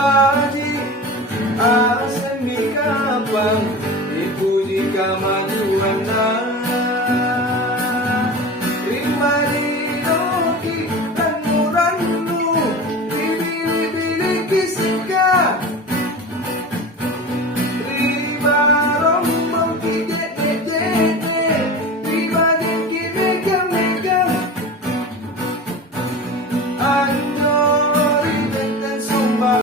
baji asemi kapang dipuji kamajuan na rima dinoki dan murannu dibili-bili kisika